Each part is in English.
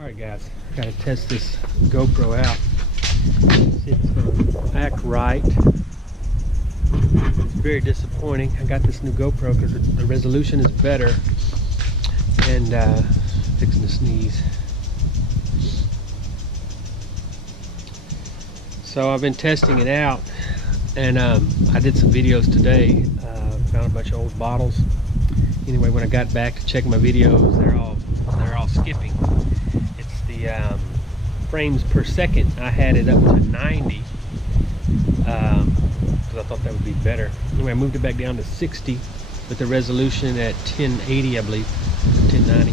Alright guys, gotta test this GoPro out. See if it's gonna act right. It's very disappointing. I got this new GoPro because the resolution is better. And fixing to sneeze. So I've been testing it out, and I did some videos today. Found a bunch of old bottles. Anyway, when I got back to check my videos, they're all skipping. It's the frames per second. I had it up to 90 because I thought that would be better. Anyway, I moved it back down to 60 with the resolution at 1080, I believe, 1090.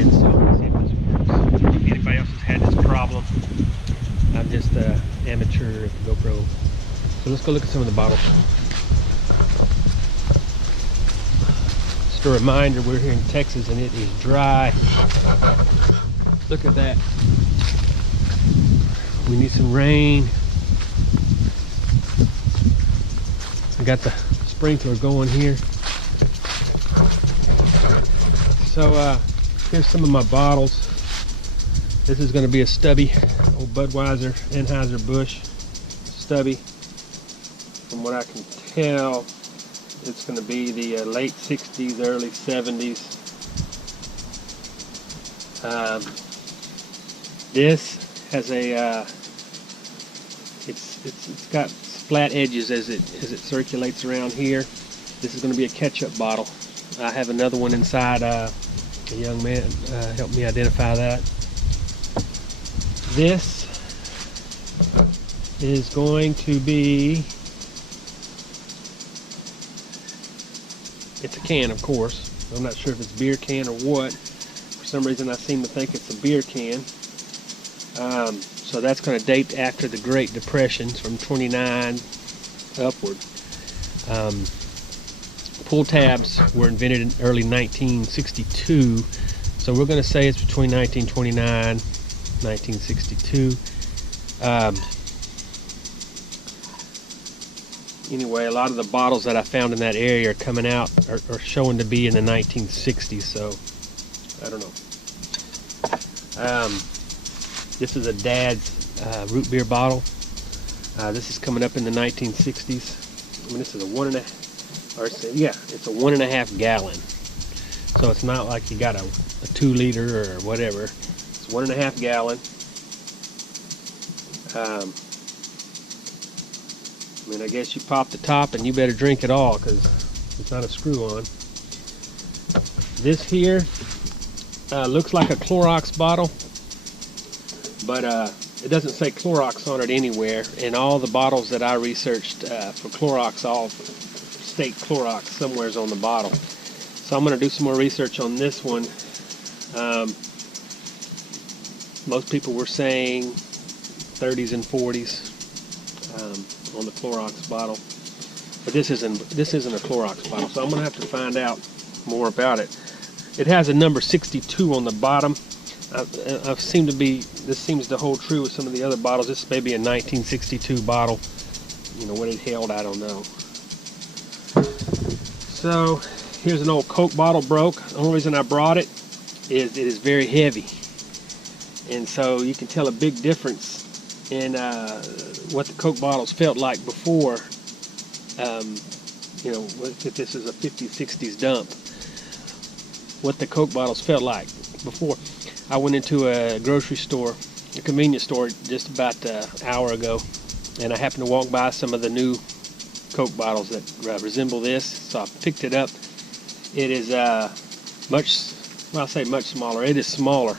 And so let's see if this works. If anybody else has had this problem, I'm just an amateur at the GoPro. So let's go look at some of the bottles. Just a reminder, we're here in Texas and it is dry. Look at that. We need some rain. I got the sprinkler going here. So here's some of my bottles. This is going to be a stubby old Budweiser Anheuser-Busch stubby. From what I can tell, it's going to be the late 60s, early 70s. This has a it's got flat edges as it circulates around here. This is going to be a ketchup bottle. I have another one inside. A young man helped me identify that. This is going to be, it's a can, of course. I'm not sure if it's beer can or what. For some reason I seem to think it's a beer can. So that's going to date after the Great Depression, from 29 upward. Pull tabs were invented in early 1962, so we're going to say it's between 1929 1962. Anyway, a lot of the bottles that I found in that area are coming out, are showing to be in the 1960s, so I don't know. This is a Dad's root beer bottle. This is coming up in the 1960s. I mean, this is a it's a 1.5 gallon. So it's not like you got a 2 liter or whatever. It's 1.5 gallon. I mean, I guess you pop the top and you better drink it all because it's not a screw on. This here looks like a Clorox bottle, but it doesn't say Clorox on it anywhere. And all the bottles that I researched for Clorox all state Clorox somewhere's on the bottle. So I'm going to do some more research on this one. Most people were saying 30s and 40s on the Clorox bottle, but this isn't a Clorox bottle, so I'm gonna have to find out more about it. It has a number 62 on the bottom. This seems to hold true with some of the other bottles. This may be a 1962 bottle. You know, what it held, I don't know. So here's an old Coke bottle broke. The only reason I brought it is it is very heavy. And so you can tell a big difference in what the Coke bottles felt like before. You know, if this is a 50s, 60s dump, what the Coke bottles felt like before. I went into a grocery store, a convenience store, just about an hour ago, and I happened to walk by some of the new Coke bottles that resemble this, so I picked it up. It is much smaller. It is smaller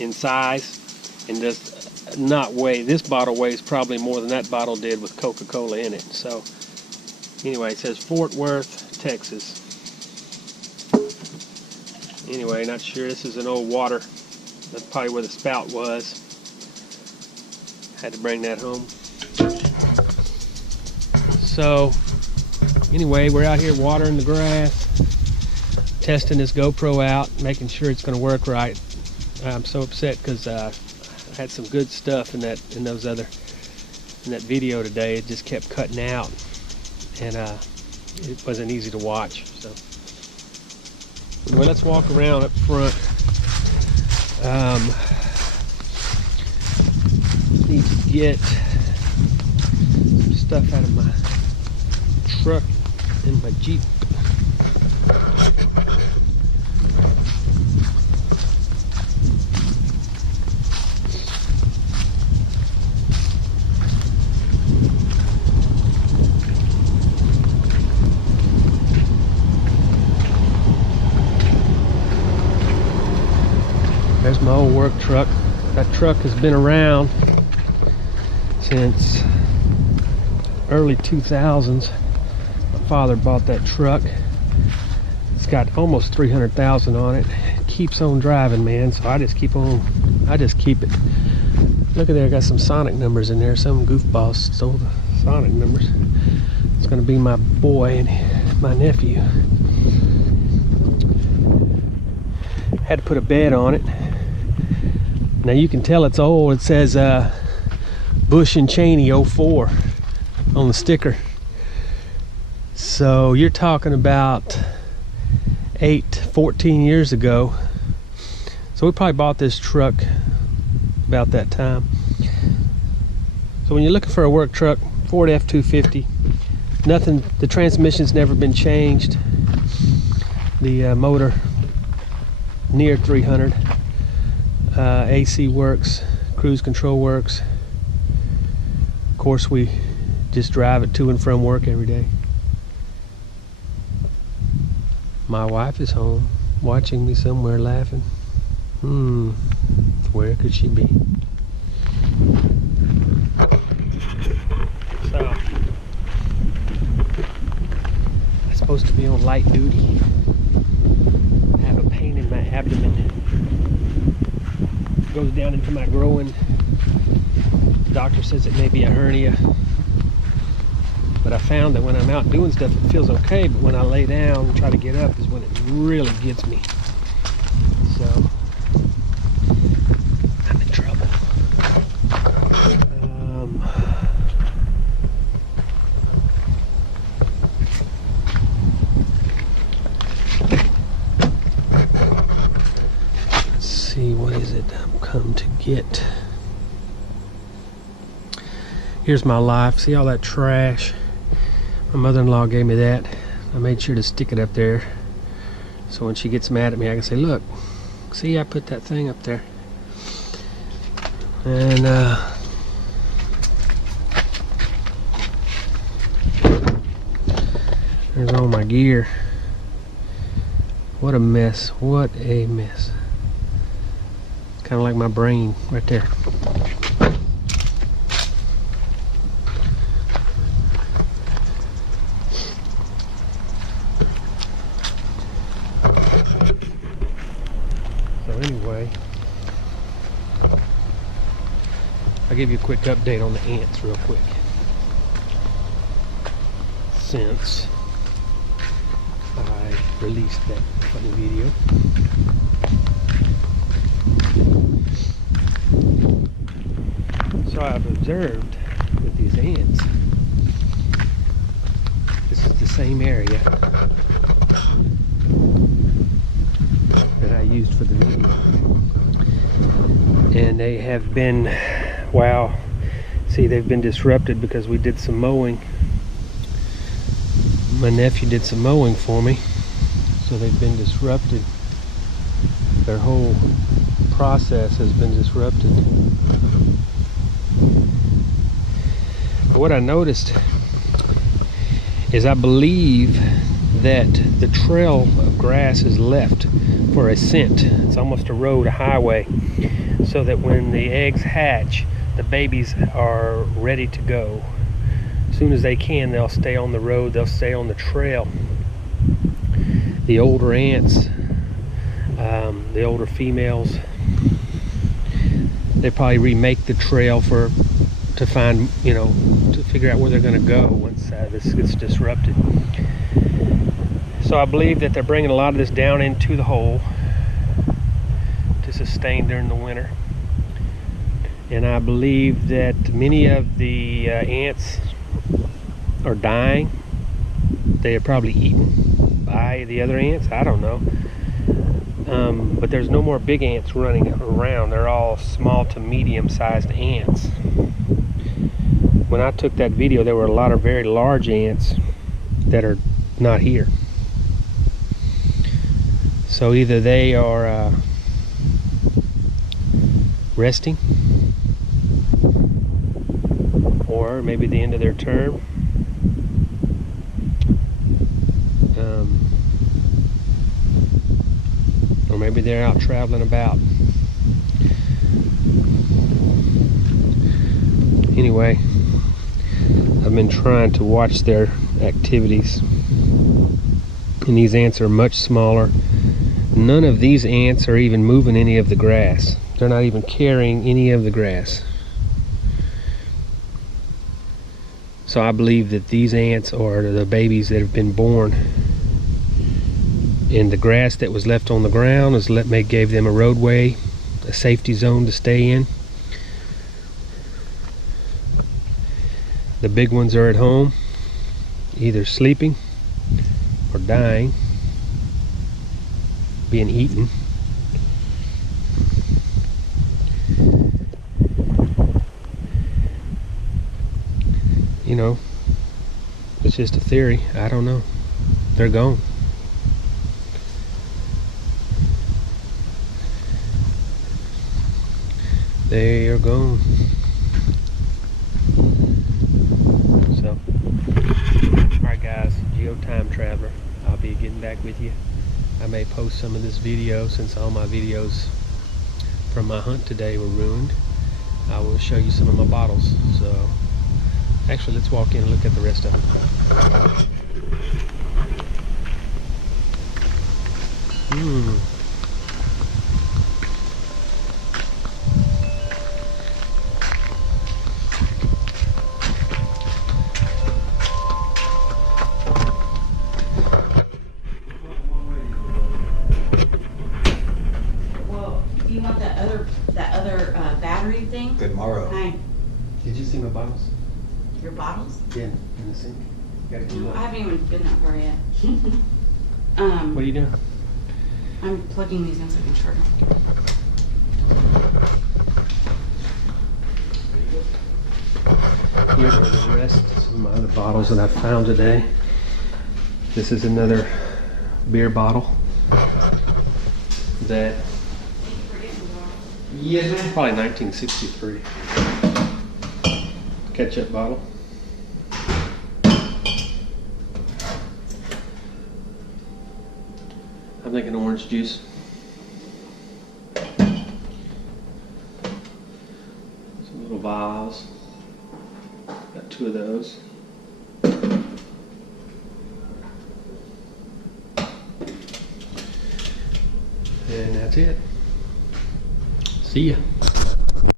in size and does not weigh. This bottle weighs probably more than that bottle did with Coca-Cola in it. So anyway, it says Fort Worth, Texas. Anyway, not sure. This is an old water. That's probably where the spout was. Had to bring that home. So anyway, we're out here watering the grass, testing this GoPro out, making sure it's going to work right. I'm so upset because I had some good stuff in that video today. It just kept cutting out, and it wasn't easy to watch. So anyway, let's walk around up front. Need to get some stuff out of my truck and my Jeep. There's my old work truck. That truck has been around since early 2000s. My father bought that truck. It's got almost 300,000 on it. It keeps on driving, man, so I just keep it. Look at there, I got some Sonic numbers in there. Some goofball stole the Sonic numbers. It's gonna be my boy and my nephew. Had to put a bed on it. Now you can tell it's old. It says Bush and Cheney 04 on the sticker. So you're talking about 14 years ago. So we probably bought this truck about that time. So when you're looking for a work truck, Ford F-250, nothing, the transmission's never been changed. The motor near 300. AC works, cruise control works. Of course, we just drive it to and from work every day. My wife is home, watching me somewhere laughing. Where could she be? So, I'm supposed to be on light duty. I have a pain in my abdomen. Goes down into my groin. The doctor says it may be a hernia, but I found that when I'm out doing stuff it feels okay, but when I lay down and try to get up is when it really gets me. So I'm in trouble. Let's see, what is it I'm come to get? Here's my life. See all that trash? My mother-in-law gave me that. I made sure to stick it up there so when she gets mad at me I can say, look, see, I put that thing up there. And there's all my gear. What a mess. What a mess. Kind of like my brain right there. Anyway, I'll give you a quick update on the ants real quick. Since I released that funny video, so I've observed with these ants, this is the same area that I used for the video, and they have been, wow, see, they've been disrupted because we did some mowing. My nephew did some mowing for me, so they've been disrupted. Their whole process has been disrupted. But what I noticed is I believe that the trail of grass is left for a scent. It's almost a road, a highway, so that when the eggs hatch, the babies are ready to go. As soon as they can, they'll stay on the road, they'll stay on the trail. The older ants, the older females, they probably remake the trail to find, to figure out where they're going to go once this gets disrupted. So I believe that they're bringing a lot of this down into the hole to sustain during the winter. And I believe that many of the ants are dying. They are probably eaten by the other ants. I don't know. But there's no more big ants running around. They're all small to medium-sized ants. When I took that video, there were a lot of very large ants that are not here. So either they are resting, or maybe the end of their term. Or maybe they're out traveling about. Anyway, I've been trying to watch their activities, and these ants are much smaller. None of these ants are even moving any of the grass. They're not even carrying any of the grass. So I believe that these ants are the babies that have been born, and the grass that was left on the ground gave them a roadway, a safety zone to stay in. The big ones are at home, either sleeping or dying, being eaten. You know, it's just a theory. I don't know. They're gone. They are gone. So, alright guys, Geo Time Traveler. I'll be getting back with you. I may post some of this video since all my videos from my hunt today were ruined. I will show you some of my bottles. So, actually, let's walk in and look at the rest of them. Do you want that other battery thing? Good morrow. Hi. Did you see my bottles? Your bottles? Yeah, in the sink. Gotta keep No, up. I haven't even been that far yet. What are you doing? I'm plugging these in so I can charge them. Here's the rest of some other bottles that I found today. This is another beer bottle that, yes, probably 1963 ketchup bottle. I'm thinking orange juice. Some little vials. Got 2 of those. And that's it. See ya.